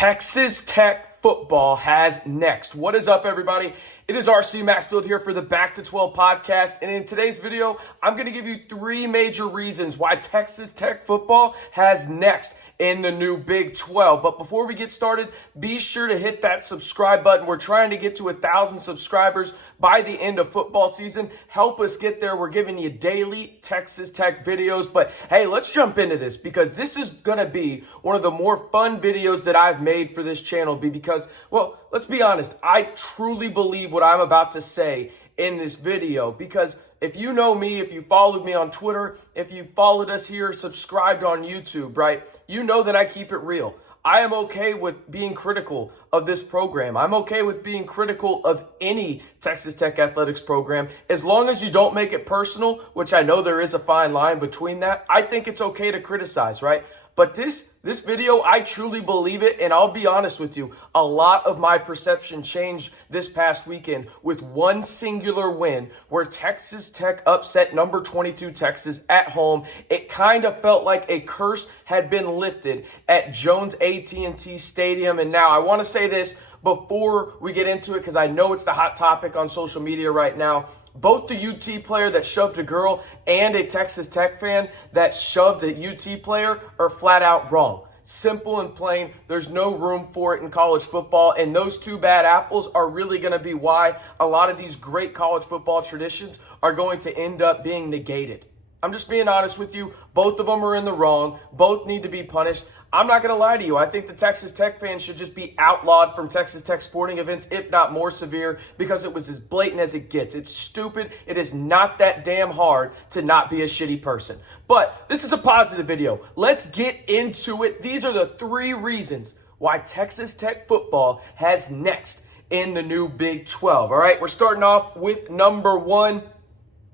Texas Tech football has next. What is up, everybody? It is RC Maxfield here for the Back to 12 podcast. And in today's video, I'm going to give you three major reasons why Texas Tech football has next in the new Big 12. But before we get started, be sure to hit that subscribe button. We're trying to get to 1,000 subscribers by the end of football season. Help us get there. We're giving you daily Texas Tech videos. But hey, let's jump into this because this is going to be one of the more fun videos that I've made for this channel because, well, let's be honest. I truly believe what I'm about to say in this video because if you know me, if you followed me on Twitter, if you followed us here, subscribed on YouTube, right, you know that I keep it real. I am okay with being critical of this program. I'm okay with being critical of any Texas Tech athletics program. As long as you don't make it personal, which I know there is a fine line between that, I think it's okay to criticize, right? But this video, I truly believe it, and I'll be honest with you, a lot of my perception changed this past weekend with one singular win where Texas Tech upset number 22 Texas at home. It kind of felt like a curse had been lifted at Jones AT&T Stadium. And now I want to say this before we get into it because I know it's the hot topic on social media right now. Both the UT player that shoved a girl and a Texas Tech fan that shoved a UT player are flat out wrong. Simple and plain. There's no room for it in college football. And those two bad apples are really going to be why a lot of these great college football traditions are going to end up being negated. I'm just being honest with you. Both of them are in the wrong. Both need to be punished. I'm not going to lie to you. I think the Texas Tech fans should just be outlawed from Texas Tech sporting events, if not more severe, because it was as blatant as it gets. It's stupid. It is not that damn hard to not be a shitty person. But this is a positive video. Let's get into it. These are the three reasons why Texas Tech football has next in the new Big 12. All right, we're starting off with number one.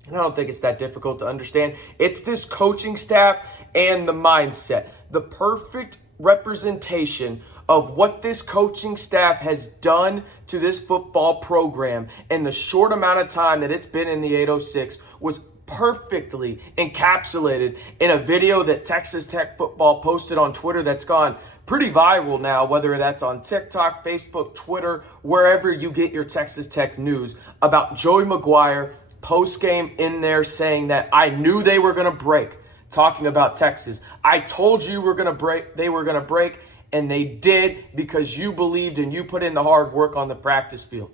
I don't think it's that difficult to understand. It's this coaching staff and the mindset. The perfect representation of what this coaching staff has done to this football program in the short amount of time that it's been in the 806 was perfectly encapsulated in a video that Texas Tech football posted on Twitter that's gone pretty viral now, whether that's on TikTok, Facebook, Twitter, wherever you get your Texas Tech news, about Joey McGuire post-game in there saying that I knew they were going to break. Talking about Texas. I told you they were going to break, and they did because you believed and you put in the hard work on the practice field.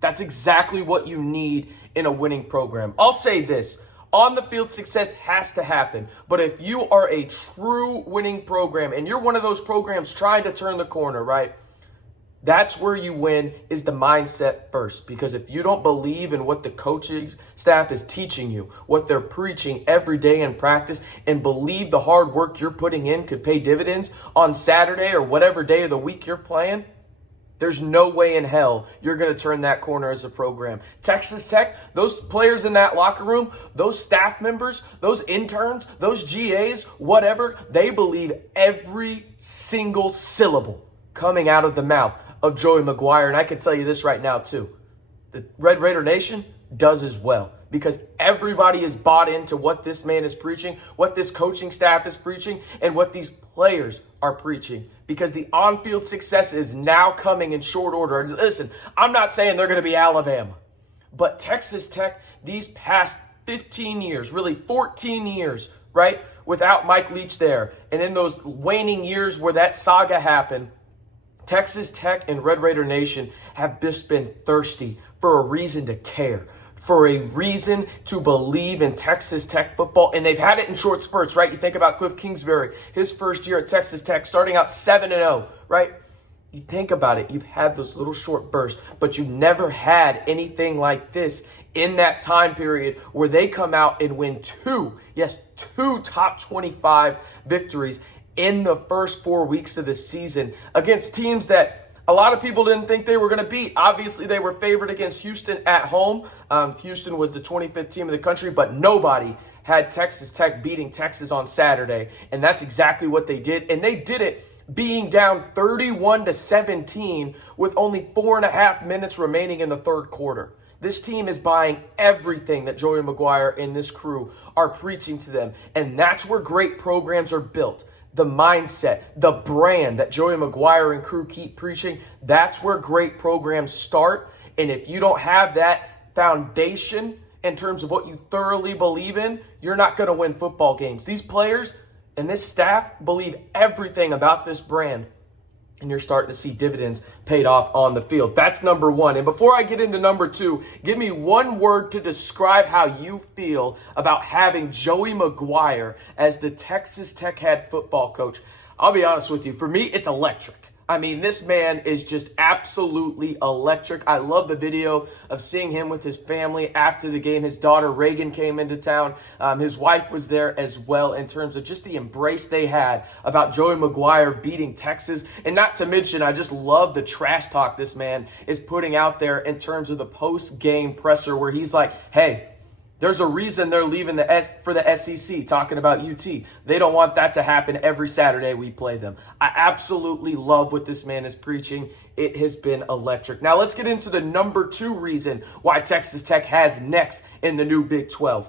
That's exactly what you need in a winning program. I'll say this, on the field success has to happen, but if you are a true winning program and you're one of those programs trying to turn the corner, right? That's where you win is the mindset first. Because if you don't believe in what the coaching staff is teaching you, what they're preaching every day in practice, and believe the hard work you're putting in could pay dividends on Saturday or whatever day of the week you're playing, there's no way in hell you're going to turn that corner as a program. Texas Tech, those players in that locker room, those staff members, those interns, those GAs, whatever, they believe every single syllable coming out of the mouth of Joey McGuire. And I can tell you this right now too. The Red Raider Nation does as well because everybody is bought into what this man is preaching, what this coaching staff is preaching, and what these players are preaching because the on-field success is now coming in short order. And listen, I'm not saying they're going to be Alabama, but Texas Tech, these past 15 years, really 14 years, right, without Mike Leach there, and in those waning years where that saga happened, Texas Tech and Red Raider Nation have just been thirsty for a reason to care, for a reason to believe in Texas Tech football. And they've had it in short spurts, right? You think about Cliff Kingsbury, his first year at Texas Tech, starting out 7-0, right? You think about it. You've had those little short bursts, but you never had anything like this in that time period where they come out and win two top 25 victories in the first 4 weeks of the season against teams that a lot of people didn't think they were going to beat. Obviously, they were favored against Houston at home. Houston was the 25th team of the country, but nobody had Texas Tech beating Texas on Saturday, and that's exactly what they did. And they did it being down 31-17 with only 4.5 minutes remaining in the third quarter. This team is buying everything that Joey McGuire and this crew are preaching to them, and that's where great programs are built. the mindset, the brand that Joey McGuire and crew keep preaching, that's where great programs start. And if you don't have that foundation in terms of what you thoroughly believe in, you're not going to win football games. These players and this staff believe everything about this brand, and you're starting to see dividends paid off on the field. That's number one. And before I get into number two, give me one word to describe how you feel about having Joey McGuire as the Texas Tech head football coach. I'll be honest with you. For me, it's electric. I mean, this man is just absolutely electric. I love the video of seeing him with his family after the game. His daughter Reagan came into town. His wife was there as well, in terms of just the embrace they had about Joey McGuire beating Texas. And not to mention, I just love the trash talk this man is putting out there in terms of the post-game presser, where he's like, hey, there's a reason they're leaving for the SEC, talking about UT. They don't want that to happen every Saturday we play them. I absolutely love what this man is preaching. It has been electric. Now let's get into the number two reason why Texas Tech has next in the new Big 12.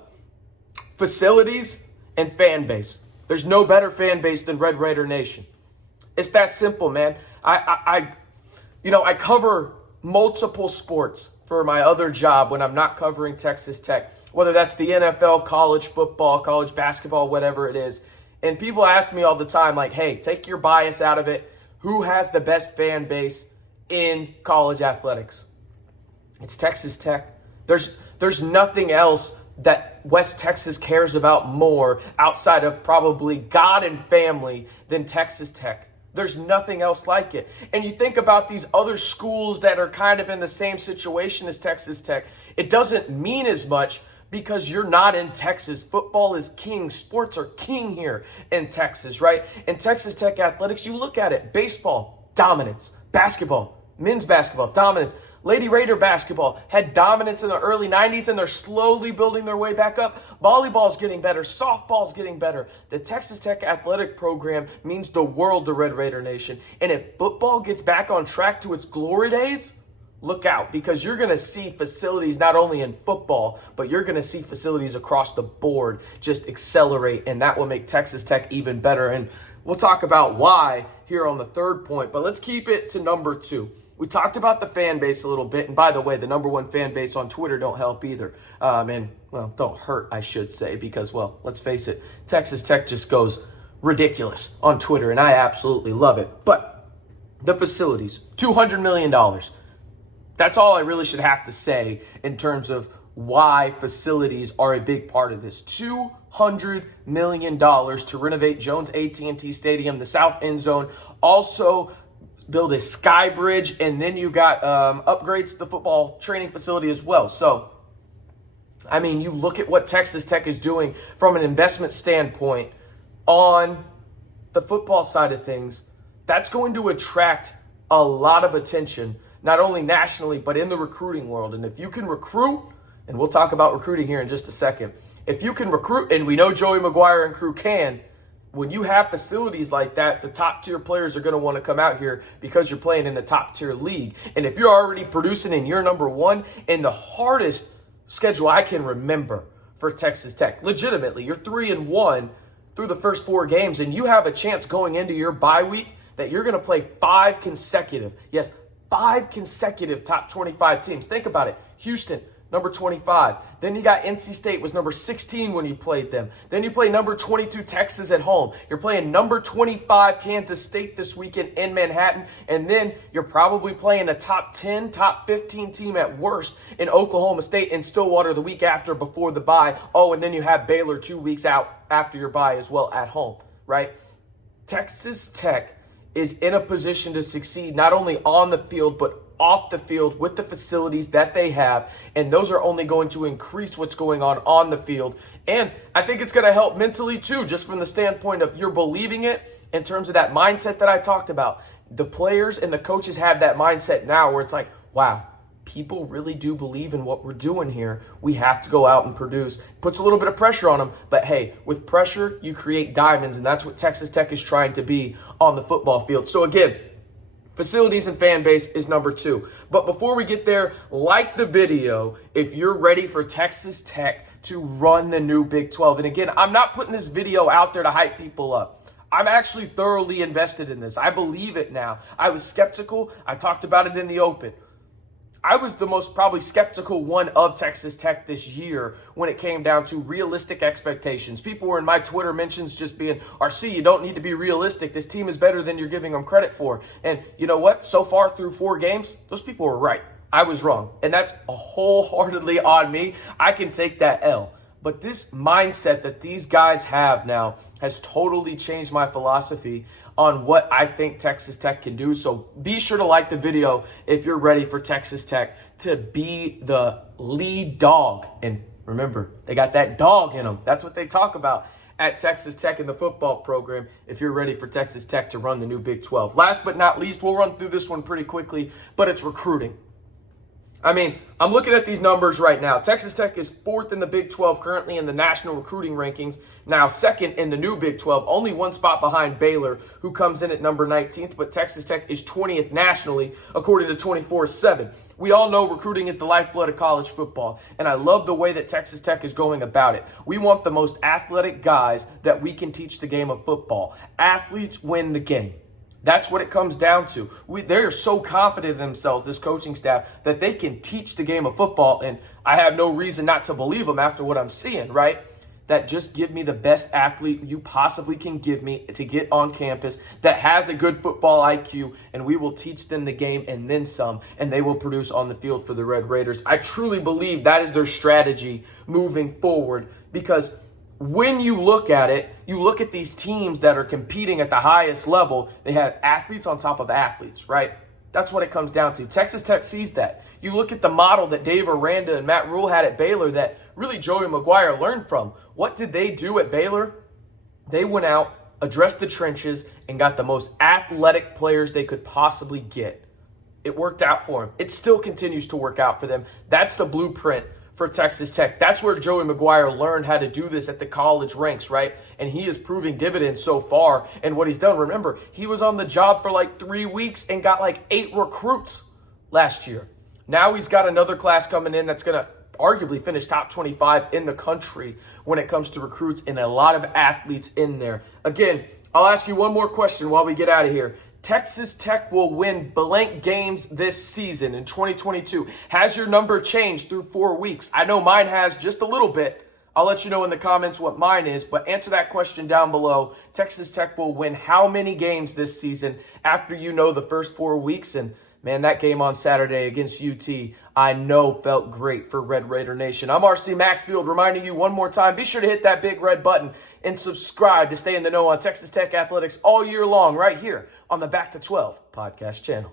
Facilities and fan base. There's no better fan base than Red Raider Nation. It's that simple, man. I cover multiple sports for my other job when I'm not covering Texas Tech, whether that's the NFL, college football, college basketball, whatever it is. And people ask me all the time, like, hey, take your bias out of it. Who has the best fan base in college athletics? It's Texas Tech. There's nothing else that West Texas cares about more outside of probably God and family than Texas Tech. There's nothing else like it. And you think about these other schools that are kind of in the same situation as Texas Tech, it doesn't mean as much because you're not in Texas. Football is king. Sports are king here in Texas, right? In Texas Tech athletics, you look at it. Baseball, dominance. Basketball, men's basketball, dominance. Lady Raider basketball had dominance in the early 90s, and they're slowly building their way back up. Volleyball's getting better. Softball's getting better. The Texas Tech athletic program means the world to Red Raider Nation. And if football gets back on track to its glory days, look out, because you're going to see facilities not only in football, but you're going to see facilities across the board just accelerate, and that will make Texas Tech even better. And we'll talk about why here on the third point, but let's keep it to number two. We talked about the fan base a little bit, and by the way, the number one fan base on Twitter don't help either. Don't hurt, I should say, because, well, let's face it, Texas Tech just goes ridiculous on Twitter, and I absolutely love it. But the facilities, $200 million. That's all I really should have to say in terms of why facilities are a big part of this. $200 million to renovate Jones AT&T Stadium, the south end zone, also build a sky bridge, and then you got upgrades to the football training facility as well. So, I mean, you look at what Texas Tech is doing from an investment standpoint on the football side of things. That's going to attract a lot of attention, not only nationally, but in the recruiting world. And if you can recruit, and we'll talk about recruiting here in just a second, if you can recruit, and we know Joey McGuire and crew can, when you have facilities like that, the top tier players are going to want to come out here because you're playing in the top tier league. And if you're already producing and you're number one in the hardest schedule I can remember for Texas Tech, legitimately, you're 3-1 through the first 4 games, and you have a chance going into your bye week that you're going to play 5 consecutive top 25 teams. Think about it. Houston, number 25. Then you got NC State was number 16 when you played them. Then you play number 22 Texas at home. You're playing number 25 Kansas State this weekend in Manhattan. And then you're probably playing a top 10, top 15 team at worst in Oklahoma State and Stillwater the week after before the bye. Oh, and then you have Baylor 2 weeks out after your bye as well at home, right? Texas Tech is in a position to succeed not only on the field, but off the field with the facilities that they have. And those are only going to increase what's going on the field. And I think it's going to help mentally too, just from the standpoint of you're believing it in terms of that mindset that I talked about. The players and the coaches have that mindset now where it's like, wow, people really do believe in what we're doing here. We have to go out and produce. Puts a little bit of pressure on them, but hey, with pressure, you create diamonds, and that's what Texas Tech is trying to be on the football field. So again, facilities and fan base is number 2. But before we get there, like the video if you're ready for Texas Tech to run the new Big 12. And again, I'm not putting this video out there to hype people up. I'm actually thoroughly invested in this. I believe it now. I was skeptical. I talked about it in the open. I was the most probably skeptical one of Texas Tech this year when it came down to realistic expectations. People were in my Twitter mentions just being, RC, you don't need to be realistic. This team is better than you're giving them credit for. And you know what? So far through 4 games, those people were right. I was wrong. And that's wholeheartedly on me. I can take that L. But this mindset that these guys have now has totally changed my philosophy on what I think Texas Tech can do. So be sure to like the video if you're ready for Texas Tech to be the lead dog. And remember, they got that dog in them. That's what they talk about at Texas Tech in the football program if you're ready for Texas Tech to run the new Big 12. Last but not least, we'll run through this one pretty quickly, but it's recruiting. I mean, I'm looking at these numbers right now. Texas Tech is 4th in the Big 12 currently in the national recruiting rankings. Now 2nd in the new Big 12, only 1 spot behind Baylor, who comes in at number 19th. But Texas Tech is 20th nationally, according to 24/7. We all know recruiting is the lifeblood of college football, and I love the way that Texas Tech is going about it. We want the most athletic guys that we can teach the game of football. Athletes win the game. That's what it comes down to. They are so confident in themselves, this coaching staff, that they can teach the game of football, and I have no reason not to believe them after what I'm seeing, right? That just give me the best athlete you possibly can give me to get on campus that has a good football IQ, and we will teach them the game and then some, and they will produce on the field for the Red Raiders. I truly believe that is their strategy moving forward, because when you look at it, you look at these teams that are competing at the highest level, they have athletes on top of athletes, right? That's what it comes down to. Texas Tech sees that. You look at the model that Dave Aranda and Matt Rule had at Baylor that really Joey McGuire learned from. What did they do at Baylor? They went out, addressed the trenches, and got the most athletic players they could possibly get. It worked out for them. It still continues to work out for them. That's the blueprint for Texas Tech. That's where Joey McGuire learned how to do this at the college ranks, right? And he is proving dividends so far in what he's done. Remember, he was on the job for like 3 weeks and got like 8 recruits last year. Now he's got another class coming in that's going to arguably finish top 25 in the country when it comes to recruits, and a lot of athletes in there. Again, I'll ask you one more question while we get out of here. Texas Tech will win blank games this season in 2022. Has your number changed through 4 weeks? I know mine has just a little bit. I'll let you know in the comments what mine is, but answer that question down below. Texas Tech will win how many games this season after you know the first 4 weeks? And man, that game on Saturday against UT, I know felt great for Red Raider Nation. I'm RC Maxfield, reminding you one more time, be sure to hit that big red button and subscribe to stay in the know on Texas Tech athletics all year long right here on the Back to 12 podcast channel.